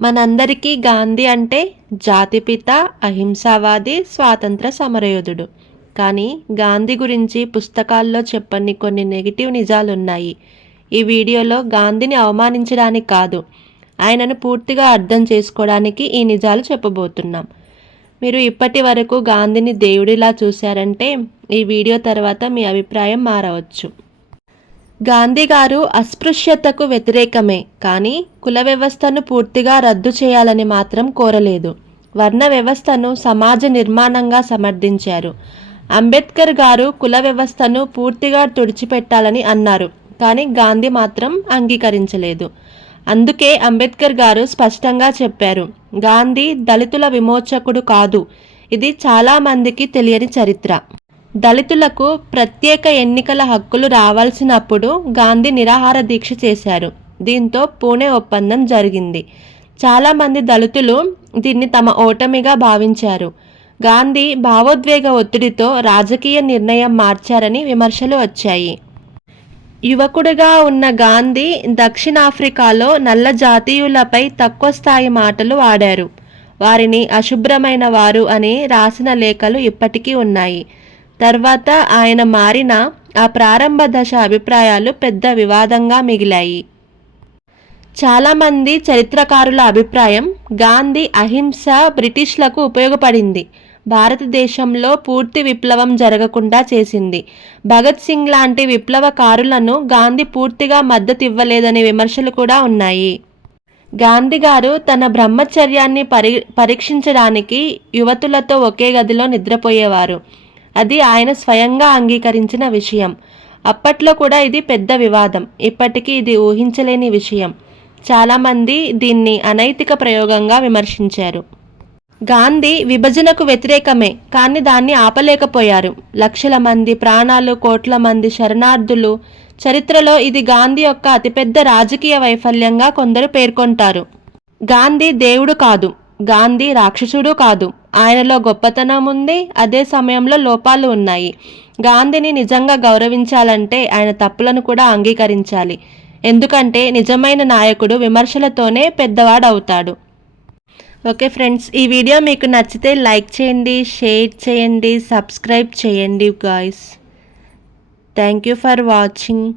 మనందరికీ గాంధీ అంటే జాతిపిత, అహింసావాది, స్వాతంత్ర సమరయోధుడు. కానీ గాంధీ గురించి పుస్తకాల్లో చెప్పని కొన్ని నెగిటివ్ నిజాలున్నాయి. ఈ వీడియోలో గాంధీని అవమానించడానికి కాదు, ఆయనను పూర్తిగా అర్థం చేసుకోవడానికి ఈ నిజాలు చెప్పబోతున్నాం. మీరు ఇప్పటి వరకు గాంధీని దేవుడిలా చూశారంటే ఈ వీడియో తర్వాత మీ అభిప్రాయం మారవచ్చు. గాంధీ గారు అస్పృశ్యతకు వ్యతిరేకమే, కానీ కుల వ్యవస్థను పూర్తిగా రద్దు చేయాలని మాత్రం కోరలేదు. వర్ణ వ్యవస్థను సమాజ నిర్మాణంగా సమర్థించారు. అంబేద్కర్ గారు కుల వ్యవస్థను పూర్తిగా తుడిచిపెట్టాలని అన్నారు, కానీ గాంధీ మాత్రం అంగీకరించలేదు. అందుకే అంబేద్కర్ గారు స్పష్టంగా చెప్పారు, గాంధీ దళితుల విమోచకుడు కాదు. ఇది చాలామందికి తెలియని చరిత్ర. దళితులకు ప్రత్యేక ఎన్నికల హక్కులు రావాల్సినప్పుడు గాంధీ నిరాహార దీక్ష చేశారు. దీంతో పూణే ఒప్పందం జరిగింది. చాలామంది దళితులు దీన్ని తమ ఓటమిగా భావించారు. గాంధీ భావోద్వేగ ఒత్తిడితో రాజకీయ నిర్ణయం మార్చారని విమర్శలు వచ్చాయి. యువకుడిగా ఉన్న గాంధీ దక్షిణాఫ్రికాలో నల్ల జాతీయులపై తక్కువ స్థాయి మాటలు వాడారు. వారిని అశుభ్రమైన వారు అని రాసిన లేఖలు ఇప్పటికీ ఉన్నాయి. తర్వాత ఆయన మారిన ఆ ప్రారంభ దశ అభిప్రాయాలు పెద్ద వివాదంగా మిగిలాయి. చాలామంది చరిత్రకారుల అభిప్రాయం, గాంధీ అహింస బ్రిటిష్లకు ఉపయోగపడింది, భారతదేశంలో పూర్తి విప్లవం జరగకుండా చేసింది. భగత్ సింగ్ లాంటి విప్లవకారులను గాంధీ పూర్తిగా మద్దతు ఇవ్వలేదనే విమర్శలు కూడా ఉన్నాయి. గాంధీ గారు తన బ్రహ్మచర్యాన్ని పరీక్షించడానికి యువతులతో ఒకే గదిలో నిద్రపోయేవారు. అది ఆయన స్వయంగా అంగీకరించిన విషయం. అప్పట్లో కూడా ఇది పెద్ద వివాదం. ఇప్పటికీ ఇది ఊహించలేని విషయం. చాలామంది దీన్ని అనైతిక ప్రయోగంగా విమర్శించారు. గాంధీ విభజనకు వ్యతిరేకమే, కానీ దాన్ని ఆపలేకపోయారు. లక్షల మంది ప్రాణాలు, కోట్ల మంది శరణార్థులు. చరిత్రలో ఇది గాంధీ యొక్క అతిపెద్ద రాజకీయ వైఫల్యంగా కొందరు పేర్కొంటారు. గాంధీ దేవుడు కాదు, గాంధీ రాక్షసుడు కాదు. ఆయనలో గొప్పతనం ఉంది, అదే సమయంలో లోపాలు ఉన్నాయి. గాంధీని నిజంగా గౌరవించాలంటే ఆయన తప్పులను కూడా అంగీకరించాలి. ఎందుకంటే నిజమైన నాయకుడు విమర్శలతోనే పెద్దవాడవుతాడు. ఓకే ఫ్రెండ్స్, ఈ వీడియో మీకు నచ్చితే లైక్ చేయండి, షేర్ చేయండి, సబ్స్క్రైబ్ చేయండి guys. Thank you for watching.